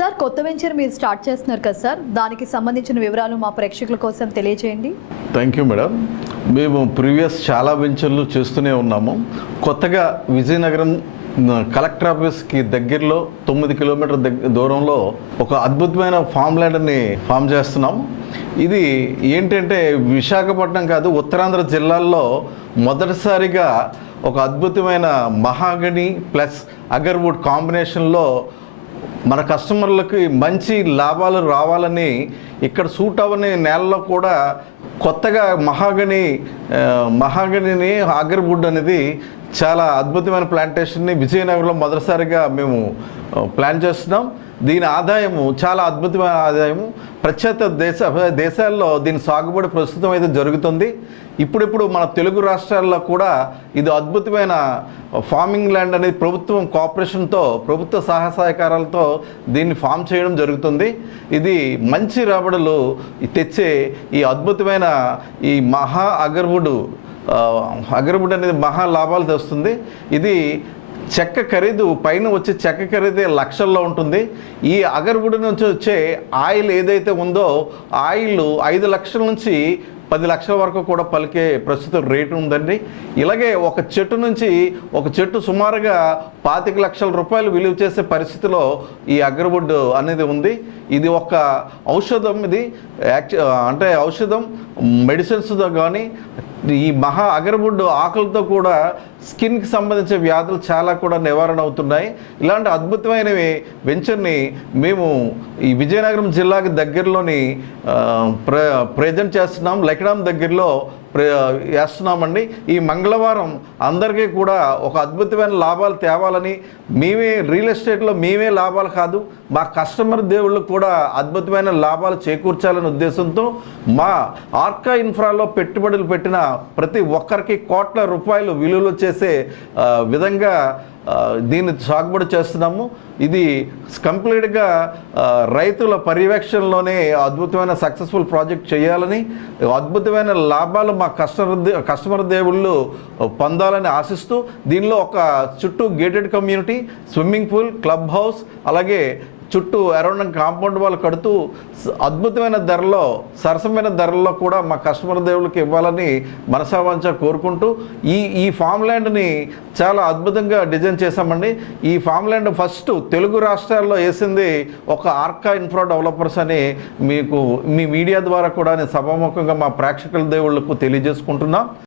Sir కొత్త venture మీరు start చేస్తున్నారు కదా సార్, దానికి సంబంధించిన వివరాలు మా ప్రేక్షకుల కోసం తెలియజేయండి. Thank you madam. మేము ప్రీవియస్ చాలా వెంచర్లు చేస్తూనే ఉన్నాము. కొత్తగా విజయనగరం కలెక్టర్ ఆఫీస్కి దగ్గరలో 9 కిలోమీటర్ దూరంలో ఒక అద్భుతమైన ఫామ్ ల్యాండ్ని ఫామ్ చేస్తున్నాం. ఇది ఏంటంటే విశాఖపట్నం కాదు, ఉత్తరాంధ్ర జిల్లాల్లో మొదటిసారిగా ఒక అద్భుతమైన మహాగని ప్లస్ అగర్వుడ్ కాంబినేషన్లో మన కస్టమర్లకి మంచి లాభాలు రావాలని ఇక్కడ సూట్ అవ్వని నేలలో కూడా కొత్తగా మహాగనిని అగర్వుడ్ అనేది చాలా అద్భుతమైన ప్లాంటేషన్ని విజయనగరంలో మొదటిసారిగా మేము ప్లాన్ చేస్తున్నాం. దీని ఆదాయము చాలా అద్భుతమైన ఆదాయము. ప్రత్యేక దేశాల్లో దీని సాగుబడి ప్రస్తుతం అయితే జరుగుతుంది. ఇప్పుడిప్పుడు మన తెలుగు రాష్ట్రాల్లో కూడా ఇది అద్భుతమైన ఫార్మింగ్ ల్యాండ్ అనేది ప్రభుత్వం కోఆపరేషన్తో, ప్రభుత్వ సహకారాలతో దీన్ని ఫామ్ చేయడం జరుగుతుంది. ఇది మంచి రాబడులు తెచ్చే ఈ అద్భుతమైన ఈ అగర్వుడ్ అనేది మహా లాభాలు తెస్తుంది. ఇది చెక్క ఖరీదు పైన వచ్చే చెక్క ఖరీదే లక్షల్లో ఉంటుంది. ఈ అగర్వుడ్ నుంచి వచ్చే ఆయిల్ ఏదైతే ఉందో ఆయిల్ 5 లక్షల నుంచి 10 లక్షల వరకు కూడా పలికే ప్రస్తుతం రేటు ఉందండి. ఇలాగే ఒక చెట్టు సుమారుగా 25 లక్షల రూపాయలు విలువ చేసే పరిస్థితిలో ఈ అగర్వుడ్ అనేది ఉంది. ఇది ఒక ఔషధం. ఇది అంటే ఔషధం మెడిసిన్స్తో కానీ ఈ అగర్వుడ్ ఆకులతో కూడా స్కిన్కి సంబంధించిన వ్యాధులు చాలా కూడా నివారణ అవుతున్నాయి. ఇలాంటి అద్భుతమైనవి వెంచర్ని మేము ఈ విజయనగరం జిల్లాకి దగ్గరలోని ప్రజెంట్ చేస్తున్నాం. లెక్కడం దగ్గరలో వేస్తున్నామండి. ఈ మంగళవారం అందరికీ కూడా ఒక అద్భుతమైన లాభాలు తేవాలని, రియల్ ఎస్టేట్లో మేమే లాభాలు కాదు, మా కస్టమర్ దేవుళ్ళు కూడా అద్భుతమైన లాభాలు చేకూర్చాలనే ఉద్దేశంతో మా ఆర్కా ఇన్ఫ్రాలో పెట్టుబడులు పెట్టిన ప్రతి ఒక్కరికి కోట్ల రూపాయలు విలువలు చేసే విధంగా దీన్ని సాగుబడి చేస్తున్నాము. ఇది కంప్లీట్గా రైతుల పర్యవేక్షణలోనే అద్భుతమైన సక్సెస్ఫుల్ ప్రాజెక్ట్ చేయాలని, అద్భుతమైన లాభాలు మా కస్టమర్ దేవుళ్ళు పొందాలని ఆశిస్తూ దీనిలో ఒక చుట్టూ gated community, swimming pool, club house, అలాగే చుట్టూ అరౌండ్ కాంపౌండ్ వాళ్ళు కడుతూ అద్భుతమైన ధరలో, సరసమైన ధరల్లో కూడా మా కస్టమర్ దేవుళ్ళకి ఇవ్వాలని మనసావాంఛ కోరుకుంటూ ఈ ఫామ్ ల్యాండ్ని చాలా అద్భుతంగా డిజైన్ చేశామండి. ఈ ఫామ్ ల్యాండ్ ఫస్ట్ తెలుగు రాష్ట్రాల్లో వేసింది ఒక ఆర్కా ఇన్ఫ్రా డెవలపర్స్ అని మీకు మీ మీడియా ద్వారా కూడా నేను సభాముఖంగా మా ప్రేక్షకుల దేవుళ్ళకు తెలియజేసుకుంటున్నాం.